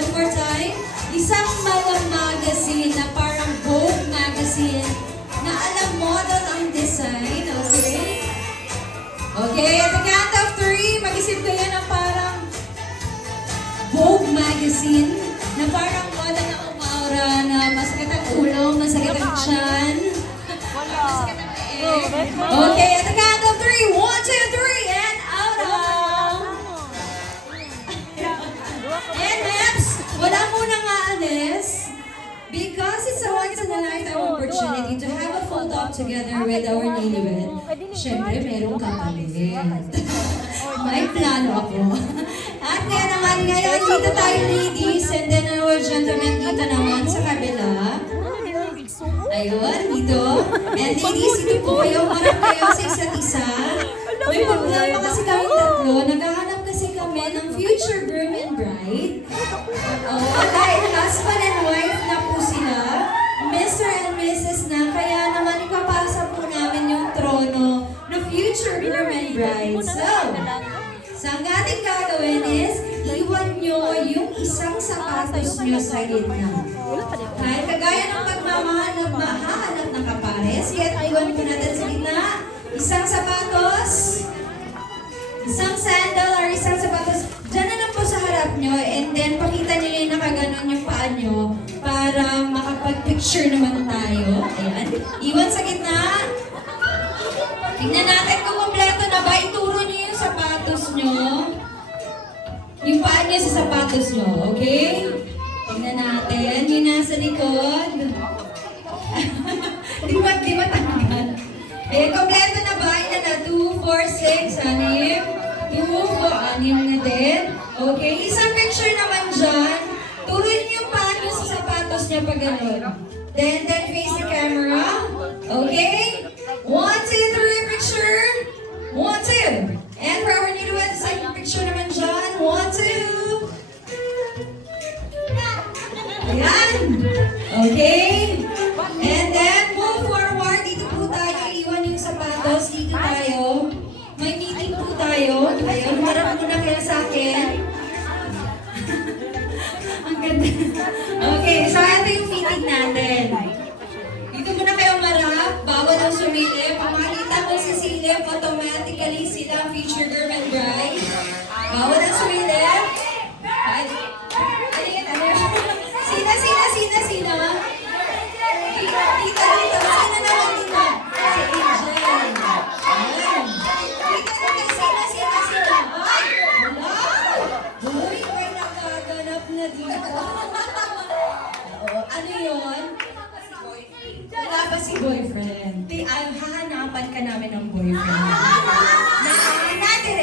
one more time. Isang magazine na parang Vogue magazine na alam model ang design, okay? Okay, at the count of 3, mag-isip kayo ng parang Vogue magazine na parang model na umaura na masakit ang ulo, masakit ang tiyan, masakit ang leeg. Okay, at the count of 3, 1, 2, 3, and out of... And Meps, wala munang aalis because it's a once-in-a-lifetime opportunity to have a photo op together with our newlywed. Siyempre, merong kapalit. May plano ako. At kaya naman ngayon, dito tayo ladies, and then our gentlemen dito naman sa kabila. Ayun, dito. And ladies, hindi po kayo, marap kayo sa isa't isa. May problema kasi kami tatlo. Naghahanap kasi kami ng future groom and bride. Dahil husband and wife na po sila, Mr. and Mrs. na, kaya naman ipapasa po namin yung trono na future groom and bride. So ang ating gagawin is, iwan nyo yung isang sapatos nyo sa gitna. Dahil kagaya ng pagmamahanap, mahahanap ng kapares, kaya iwan po natin sa gitna, isang sapatos, isang sandal, or isang sapatos. Diyan na lang po sa harap nyo, and then pakita nyo yung nakaganon yung paa nyo para makapag-picture naman tayo. Ayan. Iwan sa gitna. Tingnan natin kung kompleto na ba. Ituro nyo yung sapatos nyo. Yung paa nyo sa sapatos nyo, okay? Tingnan natin. Yung nasa likod. Di ba tanggal? Eh, kompleto na ba? Ina na 2, 4, 6, 6. 2, 4, 6 na din. Okay, isang picture naman dyan. Turuin niyo yung paa nyo sa sapatos niya pag gano'n. Then face the camera. Okay? 1, 2, 3, picture. 1, 2. And for our newlywed, second picture naman dyan. 1, 2. Ayan. Okay? And then move forward. Dito po tayo. Iwan yung sapatos. Dito tayo. May meeting po tayo. Ayun, marap muna kayo sa akin. Ang ganda. Okay, so ito yung meeting natin. Dito muna kayo marap. Bawal ang sumilip. Ang makikita mo si silip, automatically sila ang future girl and bride. Bawal ang sumilip. Sina? Dito. Sino naman dito? Si Angel. Ayan. Sino? Ay, wala. Uy, may nakaganap na dito. Ano yun? Wala pa si boyfriend. Ay, hahanapan ka namin ng boyfriend. Natin,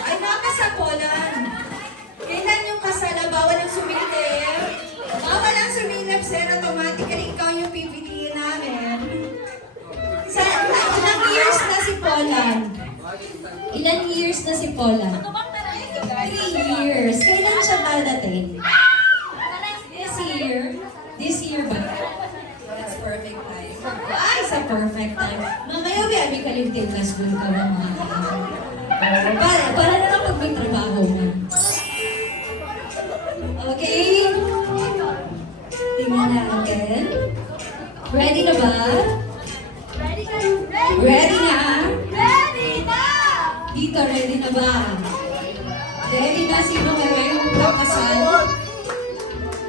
ay nasa Poland. Kailan yung kasal? Bawal ang sumilip. Bawal ang sumilip, sir. Automatically, ikaw yung pipiliin namin. Ilang years na si Poland? Ilang years na si Poland? 3 years. Kailan siya dadating? This year? This year ba? That's perfect time. Ay, sa perfect time. Mamaya biyabi ka yung tilas kung ka ng mga para na lang pag may trabaho mo. Okay? Tingnan natin. Ready na ba? Ready na? Ready na! Dito, ready na ba? Ready na? Sino ngayong kakasal?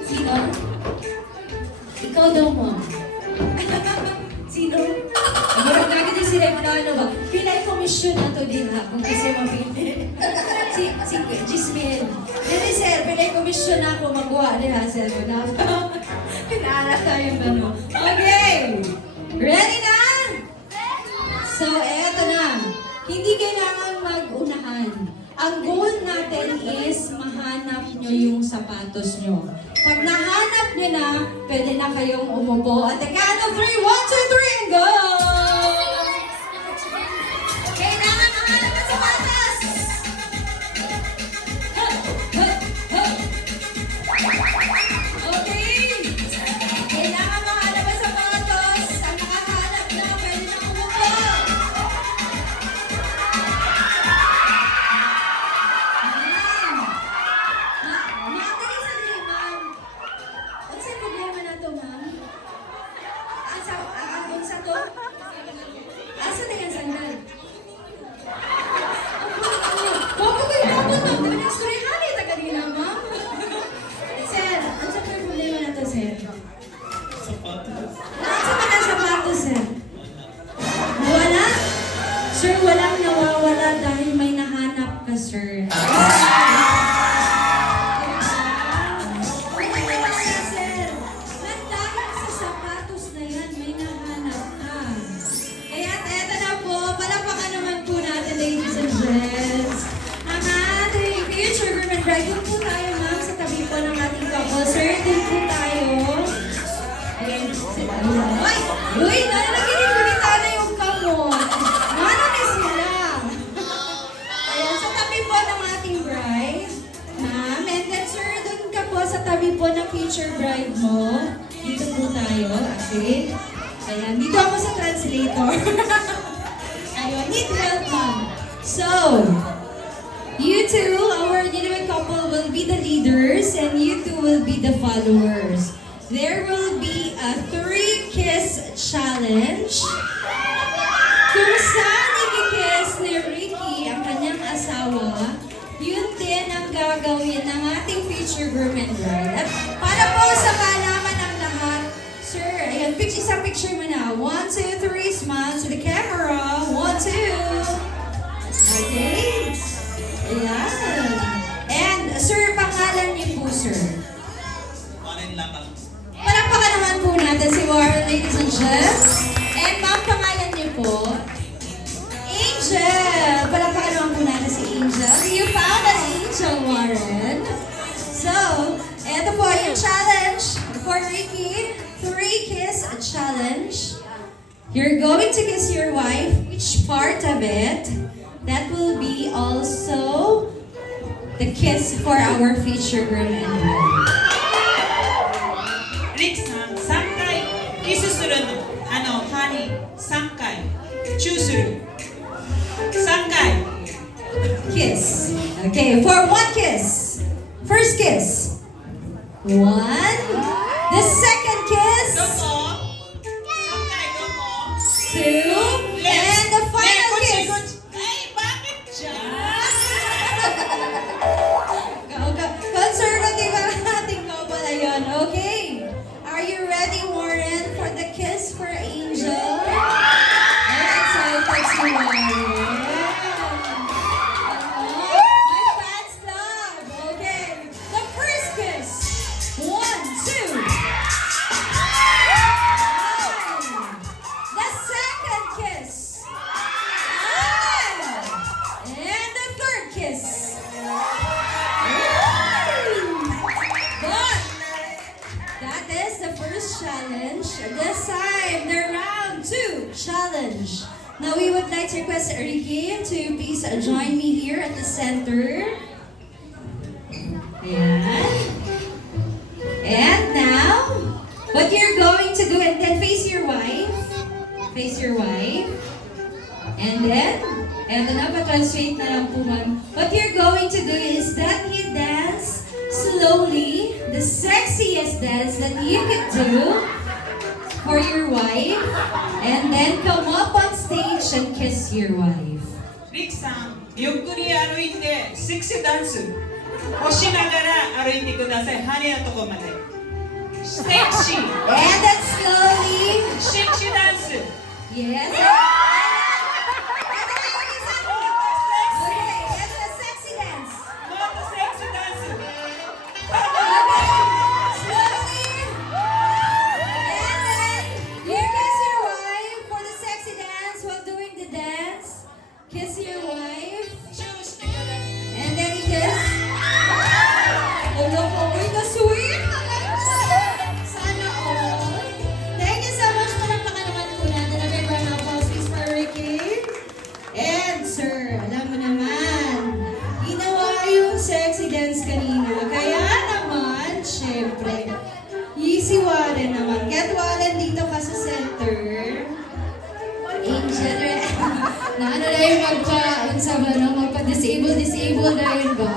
Sino? Ikaw daw mo. Sino? Marag lagi din sila yung ano ba? Pilay komisyon na to din ha, kung kasi mapili. Si Gismil. Dili sir, pilay komisyon na ako magawa din ha, sir. Pinara tayong ano. Okay! Ready na? So, eto na. Hindi kailangan mag-unahan. Ang goal natin is mahanap nyo yung sapatos nyo. Pag nahanap nyo na, pwede na kayong umupo. At the count of 3, 1, 2, 3, and go! Kailangan mahanap ng sapatos! Okay! Kailangan mahanap ng sapatos. Ang nakahanap na, pwede na umupo. Ayan, dito ako sa translator. Ayun, need help, ma'am. So, you two, our newlywed couple, will be the leaders and you two will be the followers. There will be a 3-kiss challenge kung saan i-kiss ni Ricky ang kanyang asawa. Yun din ang gagawin ng ating future groom and bride. At para po sa kaalaman ng lahat, sir, ayan, isang picture mo na. 1, 2, 3, smile to the camera. 1, 2. Okay. Ayan. And, sir, pangalan niyo po, sir. Palakpakan naman po natin si Warren, ladies and gents. And ma'am, pangalan niyo po? Angel! Palakpakan naman po natin si Angel. You found an angel, Warren. So, eto po yung challenge for Ricky. 3-kiss challenge. You're going to kiss your wife. Which part of it? That will be also the kiss for our future groom and bride. リキさん、3回キスするの。ハニー、3回。チューする。3回。Kiss. Okay, for 1 kiss. First kiss. 1. The second ど kiss. こ ?3 回どこ 2. And the final こっち kiss. こっち。bakit dyan? Conservative ang ating couple ayun. Okay. Are you ready, Warren, for the kiss for Angel? Alright, so let's see, Warren. My fans love. Okay. The first kiss. 1, 2. The second kiss. And the third kiss. But that is the first challenge. This time, the round 2 challenge. Now we would like to request Ricky to please join me here at the center. Ayan. And now, what you're going to do, and then face your wife. Face your wife. And then, eto na, pa-translate na lang po, ma'am. What you're going to do is that you dance slowly, the sexiest dance that you could do for your wife, and then come up on stage and kiss your wife. リキさん、ゆっくり歩いて、セクシーダンスをしながら歩いてください。ハニーのとこまで。セクシー。 And then slowly, セクシーダンス。 yes. Okay, and the sexy dance. もっとセクシーダンス。 Slowly. And then you kiss your wife for the sexy dance while doing the dance. Kiss your wife. チューしてください。 And then you kiss. Hello po, uy, ka-sweet. Sana all. Thank you so much. Palakpakan naman po natin. A big round of applause, please, for Ricky. And sir, alam mo naman, ginawa yung sexy dance kanina. Kaya naman, syempre, si Warren naman. Get Warren dito ka sa center. Angel, na ano na yung magpa-disable na yun ba?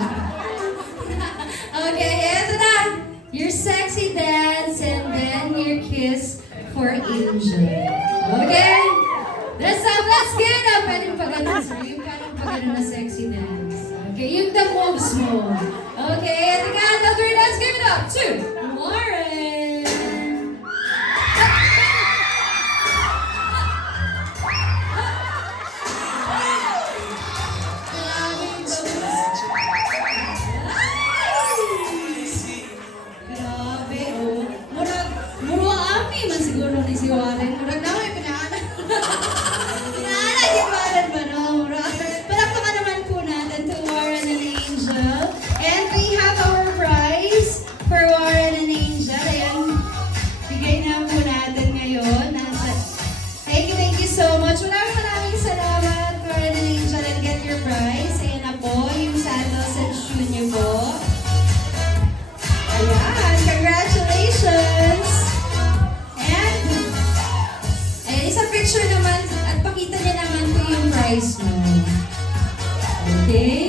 Okay, eto na. Your sexy dance and then your kiss for Angel. Okay? Let's get up. Pwede pa ganun, sir. Yung parang pa ganun na sexy dance. Okay, yung the moves mo. Okay, at the count of 3, let's give it up to Warren. Grabe, oh. Muro ami man siguro ni si Warren. Murag na may pinaanan. Pinaanan yung Warren ba, no? Palakpakan naman po natin to Warren and Angel. And we have our prize for Warren and Angel. Ayan, bigay na po natin ngayon. Thank you so much. Maraming salamat, Warren and Angel. And get your prize. Ayan na po, yung sandals and shoe niyo po. Ayan, congratulations! And surprise mo. Okay?